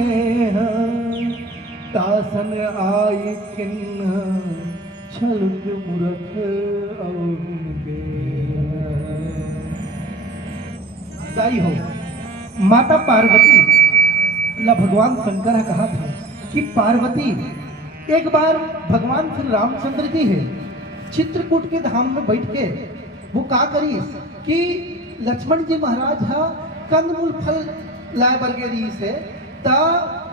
स्नेह तासन आई किन्न छलक मूरख दाई हो। माता पार्वती ला भगवान शंकर ने कहा था कि पार्वती एक बार भगवान श्री रामचंद्र जी है चित्रकूट के धाम में बैठ के वो का करी कि लक्ष्मण जी महाराज हा कंदमूल फल लाए बरगे रही से ता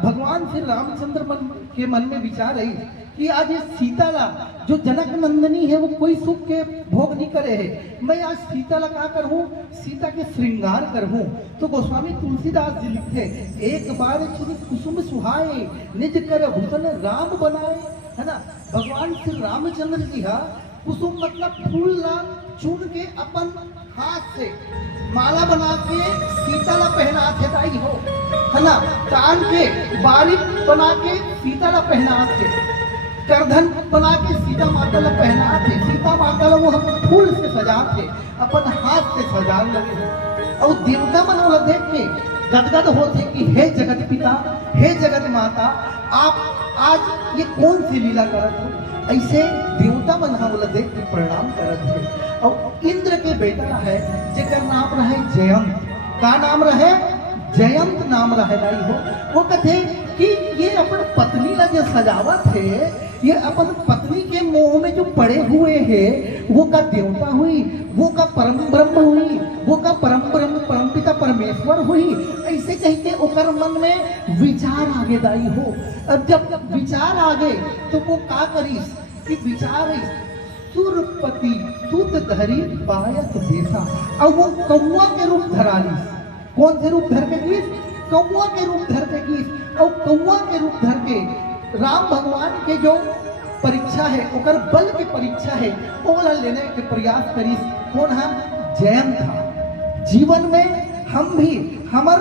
भगवान श्री रामचंद्र के मन में विचार आई कि आज ये सीता ला जो जनक नंदनी है वो कोई सुख के भोग नहीं करे है, मैं आज सीता ला क्या करूं, सीता के श्रृंगार करूं। तो गोस्वामी तुलसीदास जी लिखते एक बार चुनी कुसुम सुहाए निज कर भूषण राम बनाए, है ना। भगवान श्री रामचंद्र जी हा कुसुम मतलब फूल ला चुन के अपन हाथ से माला बना के सीता ला पहना थे दाई हो, है ना। कान के बारीक बना के सीता ला पहना थे, करधन बना के सीता माता ला पहना थे, सीता माता ला वो हम फूल से सजा थे, अपन हाथ से सजा लगे। और देवता मन वाला देख के गदगद होते कि हे जगत पिता, हे जगत माता, आप आज ये कौन सी लीला करत हो। ऐसे देवता मन वाला देख के प्रणाम करत है। और इंद्र के बेटा है जेकर नाम रहे जयंत, का नाम रहे जयंत नाम रहे दाई हो। वो कहते कि ये अपन पत्नी ला जो सजावत है, ये अपन पत्नी के मोह में जो पड़े हुए हैं वो का देवता हुई, वो का परम ब्रह्म हुई, वो का परम ब्रह्म परम पिता परमेश्वर हुई। ऐसे कह के ओकर मन में विचार आगे दाई हो। अब जब विचार आ गए तो वो का करीस कि विचार सुरपति सुत धरी बायत देसा। अब वो कौआ के रूप धरा ली। कौन से रूप धर के गीत? कौआ के रूप धर के गीत। और कौआ के रूप धर के राम भगवान के जो परीक्षा है ओकर बल की परीक्षा है ओला लेने के प्रयास करी। कौन है? जयंत था। जीवन में हम भी हमार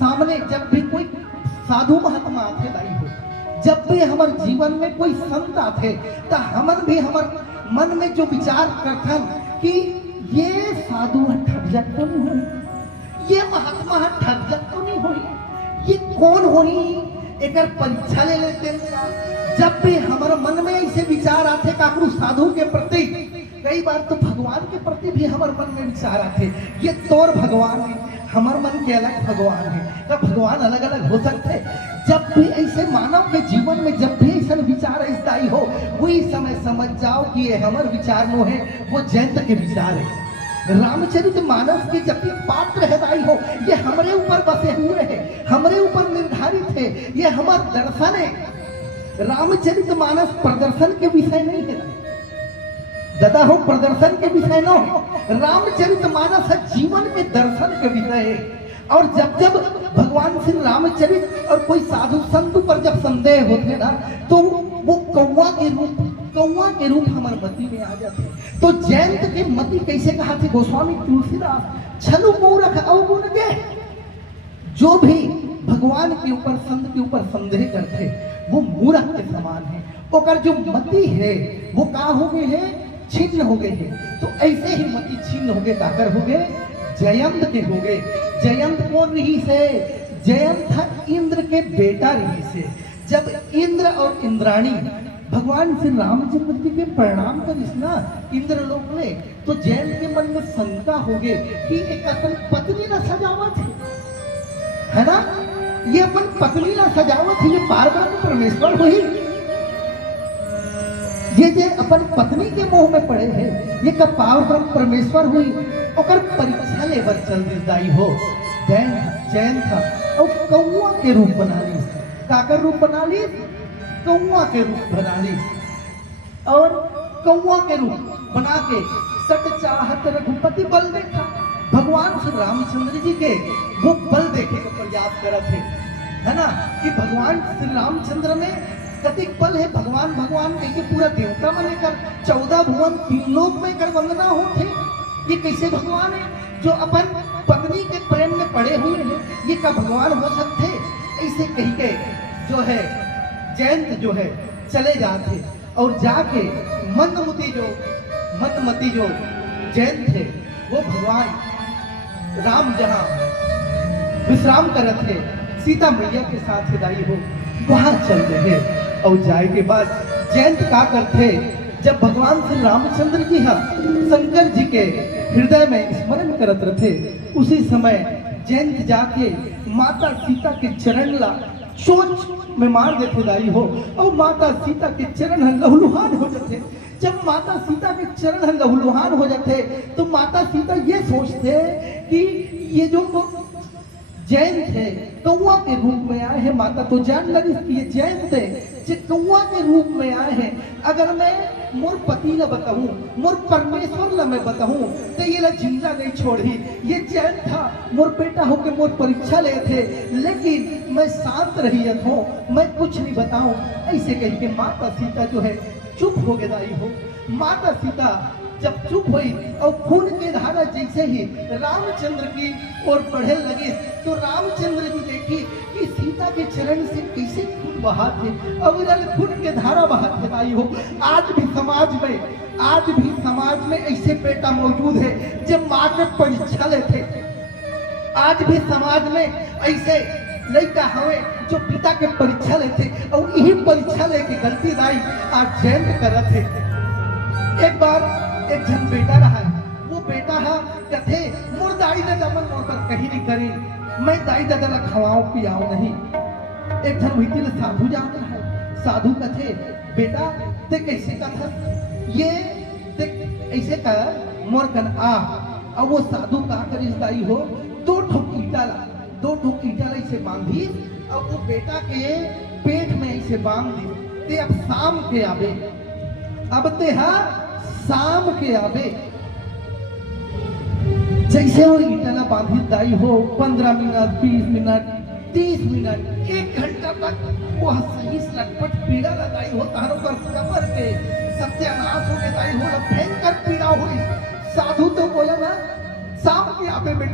सामने जब भी कोई साधु महात्मा आते दाई हो, जब भी हमारे जीवन में कोई संत आते तो हमन भी हमारे मन में जो विचार करथन कि ये साधु ठग जात तो नहीं हुई, ये महात्मा ठग जात तो नहीं हुई, ये कौन हुई, एकर परीक्षा ले लेते हैं। जब भी हमारे मन में ऐसे विचार आते काकरू साधु के प्रति, कई बार तो भगवान के प्रति भी हमारे मन में विचार आते ये तोर भगवान है, हमारे मन के अलग भगवान है। तो भगवान अलग अलग हो सकते। जब भी ऐसे मानव के जीवन में जब भी ऐसा विचार स्थायी हो, वही समय समझ जाओ कि ये हमारे विचार नो है, वो जयंत के विचार है। रामचरित मानस के जब भी पात्र है दाई हो, ये हमारे ऊपर बसे हुए हैं, हमारे ऊपर निर्धारित है, ये हमारा दर्शन है। रामचरित मानस प्रदर्शन के विषय नहीं है दादा हो, प्रदर्शन के विषय न हो। रामचरित मानस है जीवन के दर्शन के विषय है। और जब जब भगवान श्री रामचरित और कोई साधु संत पर जब संदेह होते ना, तो वो कौवा के रूप हमारे मति में आ जाते। तो जयंत के मति कैसे कहा थे गोस्वामी तुलसीदास, छलु मूर्ख अवगुण के। जो भी भगवान के ऊपर संत के ऊपर संदेह करते वो मूर्ख के समान है। ओकर जो मति है वो का हो गए है, छिन्न हो गए हैं। तो ऐसे ही मति छिन्न हो गए, काकर हो गए, जयंत के हो गए। जयंत कौन रही से? जयंत था इंद्र के बेटा रही से। जब इंद्र और इंद्राणी भगवान श्री रामचंद्र जी के प्रणाम करिस ना इंद्र लोक में, तो जयंत के मन में शंका हो गए कि एक अपन पत्नी ना सजावत है ना, ये अपन पत्नी ना सजावत है, ये पार्वती परमेश्वर हुई, ये जे अपन पत्नी के मोह में पड़े हैं, ये कब पार्वती परमेश्वर हुई। ओकर परीक्षा लेवर चल दाई हो। जयंत था और कौआ के रूप बना ली। काकर रूप बना ली? कौआ के रूप बना ली। और कौआ के रूप बना के सट चाहत रघुपति बल देखा। भगवान श्री रामचंद्र जी के वो बल देखे का प्रयास करत है ना, कि भगवान श्री रामचंद्र में कतिक बल है। भगवान भगवान कह के पूरा देवता मने कर 14 भुवन 3 लोक में कर वंदना होते। ये कैसे भगवान है जो अपन पत्नी के प्रेम में पड़े हुए हैं, ये का भगवान हो सकते? ऐसे कह के जो है जयंत जो है चले जाते और जाके मंदमती जो जयंत थे वो भगवान राम जहाँ विश्राम करत थे, सीता मैया के साथ हिदाई हो वहां चल रहे। और जाए के बाद जयंत का करते, जब भगवान श्री रामचंद्र जी हाँ शंकर जी के हृदय में स्मरण करत रहे, उसी समय जयंत जाके माता सीता के चरण ला चोंच में मार देते दाई हो। और माता सीता के चरण लहूलुहान हो जाते। जब माता सीता के चरण लहूलुहान हो जाते तो माता सीता ये सोचते कि ये जो जयंत है कौआ के रूप में आए हैं। माता तो जान लगी कि ये जयंत है जो कौआ के रूप में आए हैं। अगर मैं मोर पति न बताऊं, मोर परमेश्वर न मैं बताऊं तो ये जिंदा नहीं छोड़ी। ये जयंत था मोर बेटा होके मोर परीक्षा ले थे, लेकिन मैं शांत रही हूँ, मैं कुछ नहीं बताऊं। ऐसे कह के माता सीता जो है चुप हो गई हो। माता सीता जब चुप हुई और खून की धारा जैसे ही रामचंद्र की ओर बढ़े लगी तो रामचंद्र जी देखी कि सीता के चरण से कैसे खून बहाते, अविरल खून की धारा बहाते आई हो। आज भी समाज में ऐसे बेटा मौजूद है जब माँ के परीक्षा लेते। आज भी समाज में ऐसे लड़का हवे जो पिता के परीक्षा लेते और यही परीक्षा लेके गलती दाई आज जयंत करत है। एक बार एक जन बेटा रहा, वो बेटा है कथे मोर दाई दादा मन मोर पर कहीं नहीं करे, मैं दाई दादा ला खवाऊं पियाऊं नहीं। एक जन हुई थी साधु जाता है, साधु कथे बेटा ते कैसे कथा ये ते ऐसे कर मोर कन आ। अब वो साधु का करिस दाई हो दो ठोक ईटा ला ऐसे बांधी और वो बेटा के पेट में ऐसे बांध दी। ते अब शाम के आवे, अब ते हा शाम के आवे। जैसे वो ईटला बांधी दाई हो 15 मिनट 20 मिनट 30 मिनट 1 घंटा तक वो सही लटपट पीड़ा लगाई हो। तारों पर कमर के सत्यानाश हो गए दाई हो, भयंकर पीड़ा हुई। साधु तो बोला ना शाम के आवे बेटा।